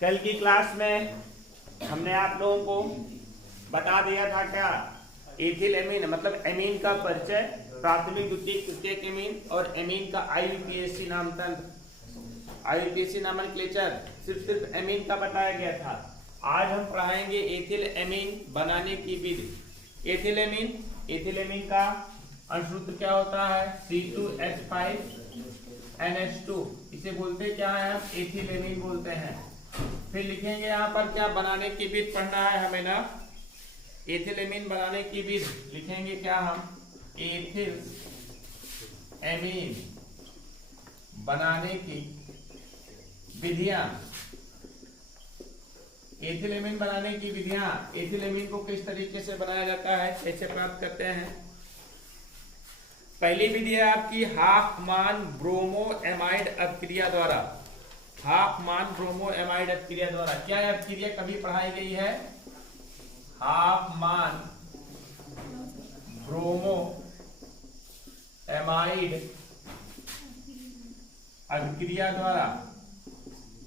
कल की क्लास में हमने आप लोगों को बता दिया था क्या, एथिल एमीन मतलब एमीन का परिचय, प्राथमिक द्वितीयक तृतीयक एमीन और एमीन का आईयूपीएसी नोमेनक्लेचर सिर्फ एमीन का बताया गया था। आज हम पढ़ाएंगे एथिल एमीन बनाने की विधि। एथिल एमीन का अंशसूत्र क्या होता है? C2H5NH2, इसे बोलते क्या है? हम एथिल एमीन बोलते हैं। फिर लिखेंगे यहाँ पर क्या बनाने की विधि पढ़ना है हमें ना। एथिल एमीन बनाने की विधि लिखेंगे क्या हम? एथिल एमीन बनाने की विधियां। एथिल एमीन बनाने की विधियां, एथिल एमीन को किस तरीके से बनाया जाता है, कैसे प्राप्त करते हैं। पहली विधि है आपकी हाफमान ब्रोमो एमाइड अपक्रिया द्वारा। हाफमान ब्रोमो एमाइड अपक्रिया द्वारा क्या अपक्रिया कभी पढ़ाई गई है? हाफमान ब्रोमो एमाइड अपक्रिया द्वारा।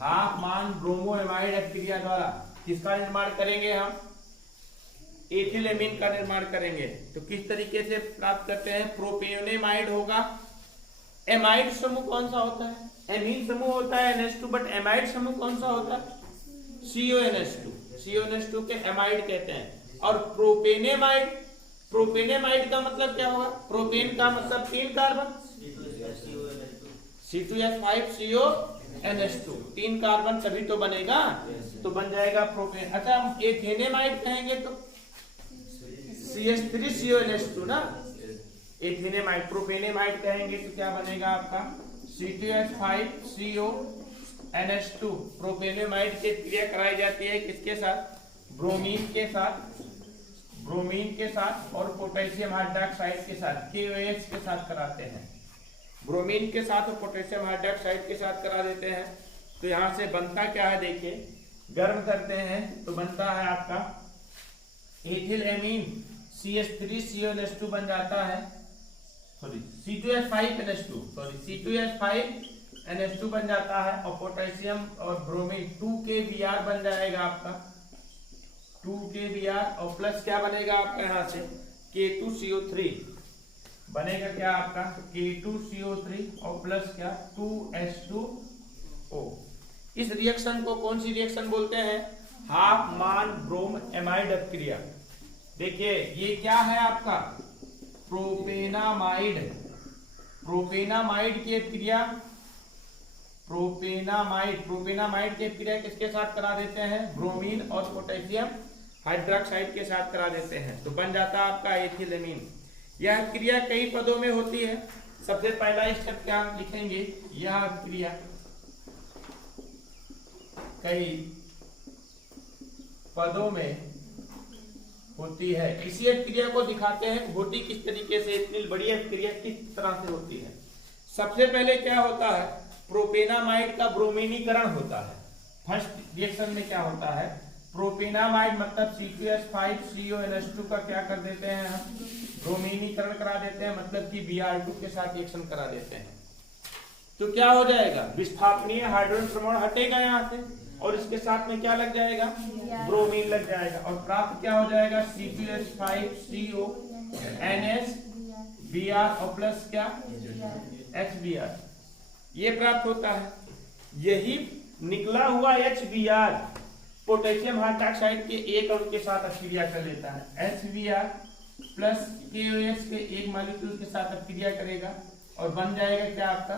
हाफमान ब्रोमो एमाइड अपक्रिया द्वारा किसका निर्माण करेंगे हम? एथिल एमीन का निर्माण करेंगे। तो किस तरीके से प्राप्त करते हैं? प्रोपेनेमाइड होगा। एमाइड समूह कौन सा होता है? एमीन समूह होता है NH2, बट एमाइड समूह कौन सा होता है? CONH2 के एमाइड कहते हैं। और प्रोपेनेमाइड का मतलब क्या होगा? प्रोपेन का मतलब 3 कार्बन, C2H5CONH2 3 कार्बन तभी तो बनेगा, तो बन जाएगा प्रोपेन। अच्छा हम एथेनेमाइड कहेंगे तो CH3CONH2 ना। एथेनेमाइड प्रोपेनेमाइड कहेंगे तो क्या बनेगा आपका? C2H5CONH2। प्रोपेनेमाइड की क्रिया कराई जाती है किसके साथ? ब्रोमीन के साथ और पोटेशियम हाइड्रोक्साइड के साथ, KOH के साथ कराते हैं। ब्रोमीन के साथ और पोटेशियम हाइड्रोक्साइड के साथ करा देते हैं। तो यहां से बनता क्या है देखिए, गर्म करते हैं तो बनता है आपका एथिल एमीन CH3CONH2 बन जाता है, सॉरी C2H5NH2 बन जाता है। और पोटेशियम और ब्रोमीन 2KBr बन जाएगा आपका, 2KBr और प्लस क्या बनेगा आपका यहाँ से? K2CO3 बनेगा क्या आपका? K2CO3 और प्लस क्या? 2H2O। इस रिएक्शन को कौन सी रिएक्शन बोलते हैं? हाफमान ब्रोम एमाइड अपक्रिया। देखिए ये क्या है आपका? प्रोपेनामाइड की अपक्रिया। प्रोपेनामाइड की अपक्रिया किसके साथ करा देते हैं? ब्रोमीन और पोटेशियम हाइड्रोक्साइड के साथ करा देते हैं, तो बन जाता है आपका एथिल एमीन। यह क्रिया कई पदों में होती है। सबसे पहला स्टेप क्या लिखेंगे? यह क्रिया कई पदों में होती है। इसी क्रिया को दिखाते हैं होती किस तरीके से, इतनी बड़ी क्रिया किस तरह से होती है। सबसे पहले क्या होता है? प्रोपेनामाइड का ब्रोमीनीकरण होता है। फर्स्ट रिएक्शन में क्या होता है? प्रोपेनामाइड मतलब C2H5CONH2 का क्या कर देते हैं हम? ब्रोमीनीकरण करा देते हैं, मतलब कि Br2 के साथ रिएक्शन करा देते हैं। तो क्या हो जाएगा? विस्थापनीय हाइड्रोजन परमाणु हटेगा यहाँ से और इसके साथ में क्या लग जाएगा? ब्रोमीन लग जाएगा और प्राप्त क्या हो जाएगा? C2H5CONH और प्लस क्या? HBr। ये प्राप्त होता है। यही निकला हुआ HBr पोटेशियम हाइड्रोक्साइड के एक अणु के साथ अपक्रिया कर लेता है। HBr प्लस KOH के एक मॉलिक्यूल के साथ अपक्रिया करेगा और बन जाएगा क्या आपका?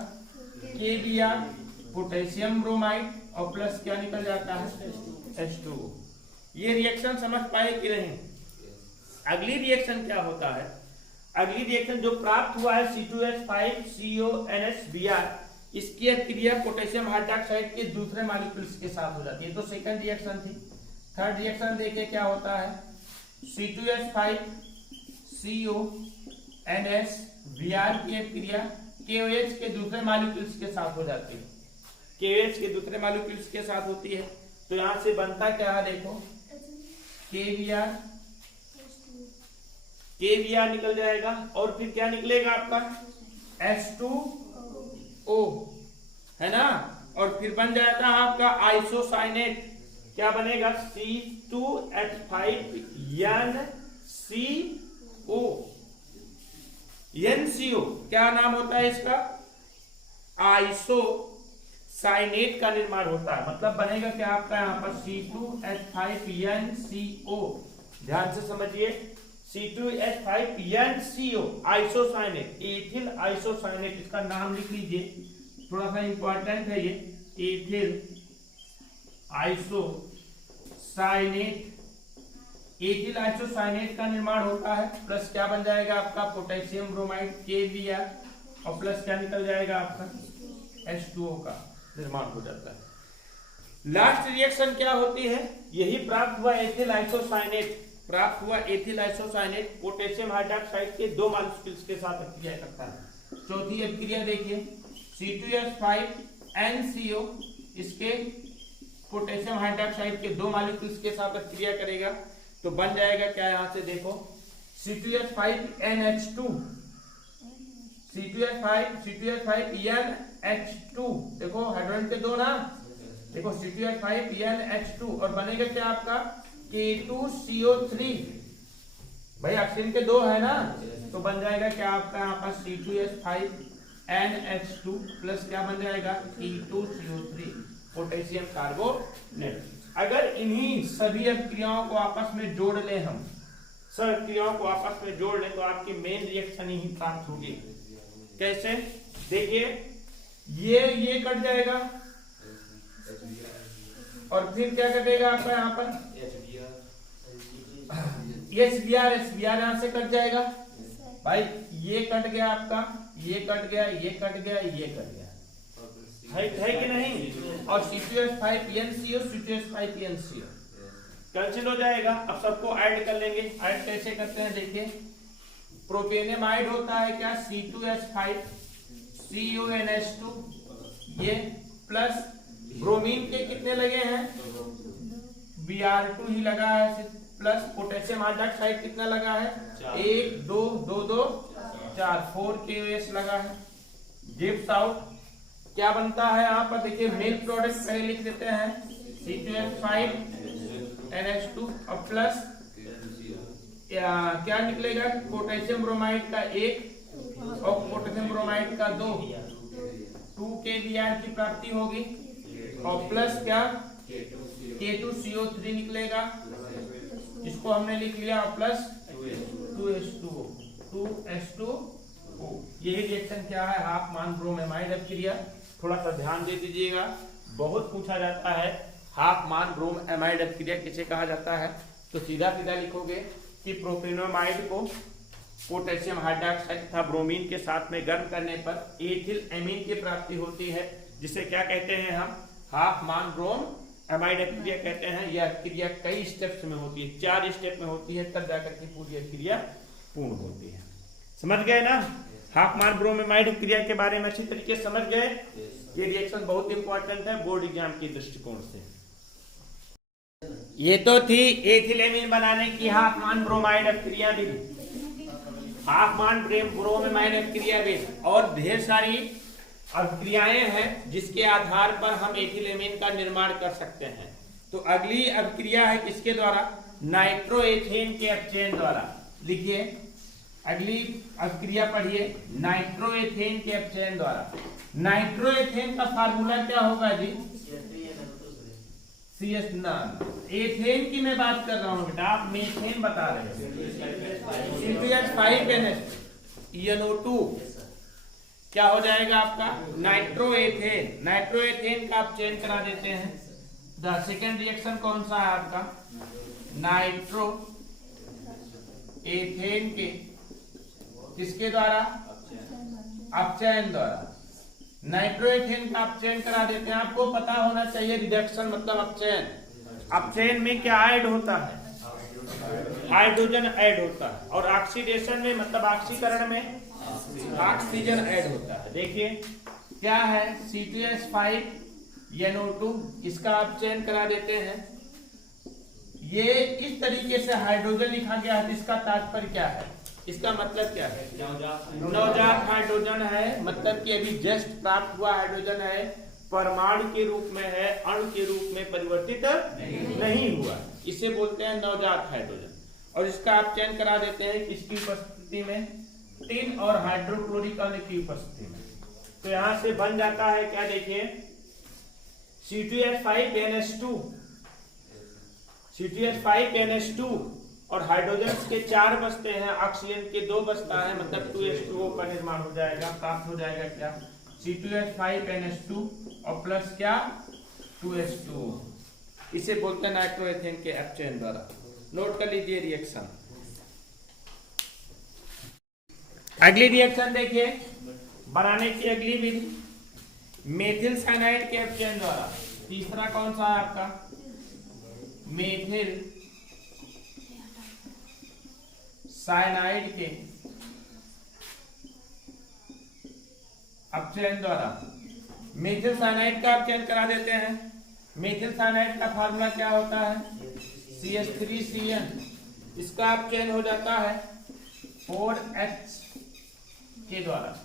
KBr पोटेशियम ब्रोमाइड और प्लस क्या निकल जाता है? H2O। ये रिएक्शन समझ पाए कि नहीं? अगली रिएक्शन क्या होता है? अगली रिएक्शन जो प्राप्त हुआ है C2H5CONH इसकी क्रिया पोटेशियम हाइड्रोक्साइड के दूसरे मॉलिक्यूल्स के साथ हो जाती है। तो सेकंड रिएक्शन थी। थर्ड रिएक्शन देखिए क्या होता है? C2H5CONH की क्रिया KOH के दूसरे मॉलिक्यूल्स के साथ हो जाती है। KOH के दूसरे मॉलिक्यूल्स के साथ होती है। तो यहां से बनता क्या है देखो? KBr निकल जाएगा और फिर क्या निकलेगा आपका? H2O, है ना। और फिर बन जाता है आपका आइसोसाइनेट। क्या बनेगा? C2H5NCO। NCO क्या नाम होता है इसका? आइसोसाइनेट का निर्माण होता है। मतलब बनेगा क्या आपका यहाँ पर C2H5NCO। ध्यान से समझिए, C2H5NCO आइसोसाइनेट, एथिल आइसोसाइनेट, इसका नाम लिख लीजिए, थोड़ा सा इंपॉर्टेंट है ये। एथिल आइसोसाइनेट, एथिल आइसोसाइनेट का निर्माण होता है। प्लस क्या बन जाएगा आपका? पोटेशियम ब्रोमाइड के दिया, और प्लस क्या निकल जाएगा आपका? H2O का निर्माण हो जाता है। लास्ट रिएक्शन क्या होती है? यही प्राप्त हुआ एथिल आइसोसाइनेट, प्राप्त हुआ एथिल आइसोसाइनेट पोटेशियम हाइड्रोक्साइड के 2 मॉलिक्यूल्स के साथ अभिक्रिया करता है। चौथी अभिक्रिया देखिए, C2H5NCO इसके पोटेशियम हाइड्रोक्साइड के 2 मॉलिक्यूल्स के साथ अभिक्रिया करेगा, तो बन जाएगा क्या? यहां से देखो, C2H5NH2, C2H5NH2, देखो हाइड्रोजन के 2 ना, देखो C2H5NH2, और बनेगा क्या आपका? K2CO3। भाई ऑक्सीजन के 2 है ना, तो बन जाएगा क्या आपका यहाँ पर? C2H5NH2 प्लस क्या बन जाएगा? K2CO3 potassium carbonate. अगर इन्हीं सभी अभिक्रियाओं को आपस में जोड़ लें, हम सब अभिक्रियाओं को आपस में जोड़ लें, तो आपकी मेन रिएक्शन ही प्राप्त होगी। कैसे? देखिए, ये कट जाएगा, और फिर क्या कटेगा आपका यहाँ पर? HBr यहां से कट जाएगा। भाई ये कट गया आपका, ये कट गया, ये कट गया, ये कट गया, है कि नहीं? और C2H5NCO, C2H5NCO कैंसिल हो जाएगा। अब सबको ऐड कर लेंगे। ऐड कैसे करते हैं देखिए, प्रोपेनेमाइड होता है क्या? C2H5CuNH2, ये प्लस ब्रोमीन के कितने लगे हैं? Br2 ही लगा है, प्लस पोटेशियम हाइड्रोक्साइड कितना लगा है? 1 2 2 2 4 4 KOH लगा है। गिव्स आउट क्या बनता है यहाँ पर? देखिए मिल्क प्रोडक्ट पहले लिख देते हैं, C2H5NH2 और प्लस क्या निकलेगा? पोटेशियम ब्रोमाइड का 1 और पोटेशियम ब्रोमाइड का 2 KBr की प्राप्ति होगी, और प्लस क्या? K2CO3 निकलेगा, इसको हमने लिख लिया, और प्लस 2H2O। यही रिएक्शन क्या है? हाफ मान ब्रोमेमाइड अभिक्रिया। थोड़ा सा ध्यान दे दीजिएगा, बहुत पूछा जाता है हाफ मान ब्रोमेमाइड अभिक्रिया किसे कहा जाता है। तो सीधा सीधा लिखोगे कि प्रोपेनोमाइड को पोटेशियम हाइड्रोक्साइड तथा ब्रोमीन के साथ में गर्म करने पर एथिल एमीन की प्राप्ति होती है, जिसे क्या कहते हैं हम? हाफ मान ब्रोम एमाइड अभिक्रिया कहते हैं। यह अभिक्रिया कई स्टेप्स में होती है, 4 स्टेप में होती है, तब जाकर के पूरी अभिक्रिया पूर्ण होती है। समझ गए ना? हाफ मान ब्रोमेमाइड अभिक्रिया के बारे में अच्छी तरीके से समझ गए। ये रिएक्शन बहुत इंपॉर्टेंट है बोर्ड एग्जाम के दृष्टिकोण से। ये तो थी एथिल एमीन बनाने की हाफ मान ब्रोमाइड अभिक्रिया विधि, हाफ मान ब्रोमेमाइड अभिक्रिया विधि, और ढेर सारी अभिक्रियाएं हैं जिसके आधार पर हम एथिल एमीन का निर्माण कर सकते हैं। तो अगली अभिक्रिया है किसके द्वारा? नाइट्रोएथेन के अपचयन द्वारा। लिखिए, अगली अभिक्रिया पढ़िए, नाइट्रोएथेन के अपचयन द्वारा। नाइट्रोएथेन का फार्मूला क्या होगा जी? CS ना, एथेन की मैं बात कर रहा हूं बेटा, आप मीथेन बता रहे हैं। C2H5NO2 क्या हो जाएगा आपका? नाइट्रोएथेन। नाइट्रोएथेन का आप चेंज करा देते हैं। द सेकेंड रिएक्शन कौन सा है आपका? नाइट्रोएथेन के किसके द्वारा? अपचयन द्वारा। नाइट्रोएथेन का अपचयन करा देते हैं। आपको पता होना चाहिए रिडक्शन मतलब अपचयन। अपचयन में क्या ऐड होता है? हाइड्रोजन ऐड होता है, और ऑक्सीडेशन में मतलब ऑक्सीकरण में ऑक्सीजन ऐड होता है। देखिए क्या है? C2H5NO2, इसका अपचयन करा देते हैं। ये इस तरीके से हाइड्रोजन लिखा गया है, इसका तात्पर्य क्या है? इसका मतलब क्या है? नवजात हाइड्रोजन है, मतलब कि अभी जस्ट प्राप्त हुआ हाइड्रोजन है, परमाणु के रूप में है, अणु के रूप में परिवर्तित नहीं हुआ, इसे बोलते हैं नवजात हाइड्रोजन। और इसका आप चयन करा देते हैं किसकी उपस्थिति में, टिन और हाइड्रोक्लोरिक अम्ल की उपस्थिति में। तो यहां से बन जाता है क्या, देखिए C2H5NH2, C2H5NH2 और हाइड्रोजन के 4 बचते हैं, ऑक्सीजन के 2 बचता है, मतलब 2H2O का निर्माण हो जाएगा, प्राप्त हो जाएगा क्या, C2H5NH2 और प्लस क्या 2H2O। इसे बोलते हैं नाइट्रोएथेन के अपचयन द्वारा। नोट कर लीजिए रिएक्शन। अगली रिएक्शन देखिए, बनाने की अगली विधि मेथिल साइनाइड के अपचयन द्वारा। तीसरा कौन सा है आपका, मेथिल साइनाइड के अपचयन द्वारा। मेथिल साइनाइड का अपचयन करा देते हैं। मेथिल साइनाइड का फार्मूला क्या होता है, CH3CN। इसका अपचयन हो जाता है 4H के द्वारा।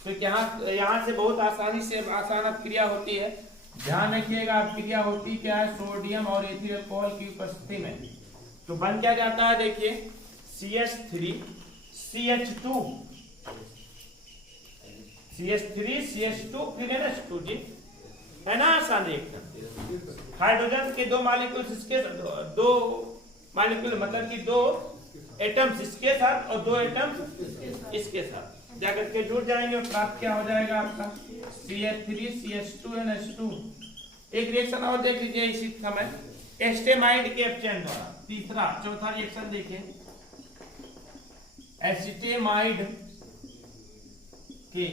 तो यहाँ से बहुत आसानी से आसान अपक्रिया होती है। ध्यान रखिएगा, अपक्रिया होती क्या है, सोडियम और एथिल अल्कोहल की उपस्थिति में। तो बन क्या जाता है, देखिए CH3CH2, CH3CH2 फिर NH2 जी, है ना आसान रिएक्शन। हाइड्रोजन के 2 मॉलिक्यूल्स इसके 2 मॉलिक्यूल मतलब कि 2 एटम्स इसके साथ और 2 एटम्स इसके साथ जाकर के जुड़ जाएंगे और प्राप्त क्या हो जाएगा आपका CH3CH2NH2। एक रिएक्शन और देख लीजिए इसी समय, एस्टेमाइड के अपचयन द्वारा। चौथा रिएक्शन देखिए, एस्टेमाइड के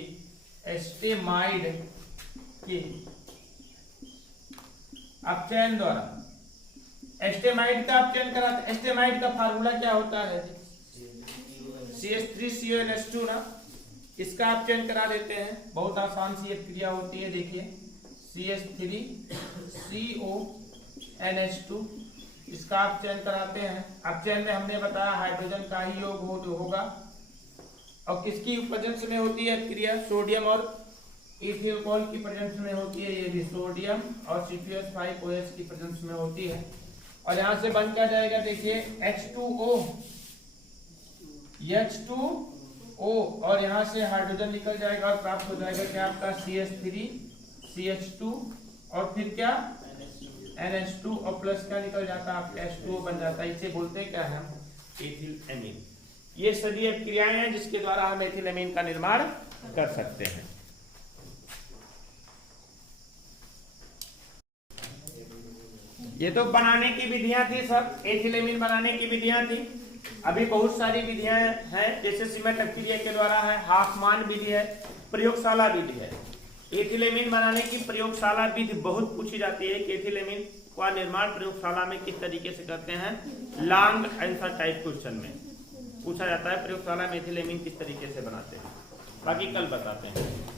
अपचयन द्वारा। एस्टेमाइड का अपचयन करा, एस्टेमाइड का फार्मूला क्या होता है, CH3CONH2 ना। इसका अपचयन करा देते हैं, बहुत आसान सी क्रिया होती है। देखिए CH3CONH2, इसका अपचयन कराते हैं। अपचयन में हमने बताया हाइड्रोजन का ही योग होगा। और किसकी प्रेजेंस में होती है क्रिया, सोडियम और एथिल अल्कोहल की प्रेजेंस में होती है। ये भी सोडियम और C2H5OH की प्रेजेंस में होती है। और यहां से बन क्या जाएगा, देखिए H2O और यहां से हाइड्रोजन निकल जाएगा और प्राप्त हो जाएगा क्या आपका CH3CH2 और फिर क्या NH2 और प्लस क्या निकल जाता है आपका H2O बन जाता है। इसे बोलते हैं क्या है, एथिल एमीन। ये सभी क्रियाएं हैं जिसके द्वारा हम एथिल एमीन का निर्माण कर सकते हैं। ये तो बनाने की विधियां थी, सब एथिल एमीन बनाने की विधियां थी। अभी बहुत सारी विधियां हैं, जैसे सीमेंट अपक्रिया के द्वारा है, हाफमान विधि है, प्रयोगशाला विधि है। एथिल एमीन बनाने की प्रयोगशाला विधि बहुत पूछी जाती है कि एथिल एमीन का निर्माण प्रयोगशाला में किस तरीके से करते हैं। लॉन्ग आंसर टाइप क्वेश्चन में पूछा जाता है प्रयोगशाला में एथिल एमीन किस तरीके से बनाते हैं। बाकी कल बताते हैं।